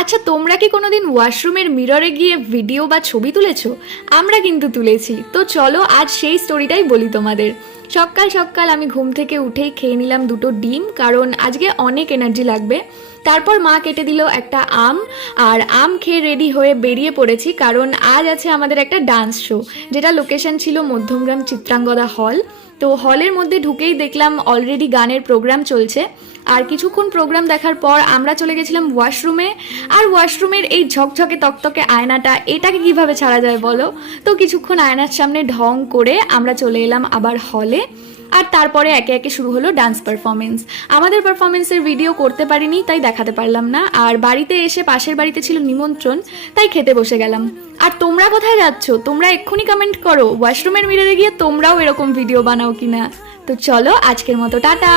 আচ্ছা, তোমরা কি কোনোদিন ওয়াশরুমের মিররে গিয়ে ভিডিও বা ছবি তুলেছো? আমরা কিন্তু তুলেছি। তো চলো আজ সেই স্টোরিটাই বলি তোমাদের। সকাল সকাল আমি ঘুম থেকে উঠেই খেয়ে নিলাম দুটো ডিম, কারণ আজকে অনেক এনার্জি লাগবে। তারপর মা কেটে দিল একটা আম, আর আম খেয়ে রেডি হয়ে বেরিয়ে পড়েছি, কারণ আজ আছে আমাদের একটা ডান্স শো, যেটা লোকেশন ছিল মধ্যমগ্রাম চিত্রাঙ্গদা হল। তো হলের মধ্যে ঢুকেই দেখলাম অলরেডি গানের প্রোগ্রাম চলছে। আর কিছুক্ষণ প্রোগ্রাম দেখার পর আমরা চলে গেছিলাম ওয়াশরুমে। আর ওয়াশরুমের এই ঝকঝকে তকতকে আয়নাটা, এটাকে কিভাবে ছাড়া যায় বলো? তো কিছুক্ষণ আয়নার সামনে ঢং করে আমরা চলে এলাম আবার হলে। আর তারপরে একে একে শুরু হলো ডান্স পারফরমেন্স। আমাদের পারফরমেন্সের ভিডিও করতে পারিনি, তাই দেখাতে পারলাম না। আর বাড়িতে এসে পাশের বাড়িতে ছিল নিমন্ত্রণ, তাই খেতে বসে গেলাম। আর তোমরা কোথায় যাচ্ছ? তোমরা এক্ষুনি কমেন্ট করো ওয়াশরুমের মিররে গিয়ে তোমরাও এরকম ভিডিও বানাও কিনা। তো চলো আজকের মতো টাটা।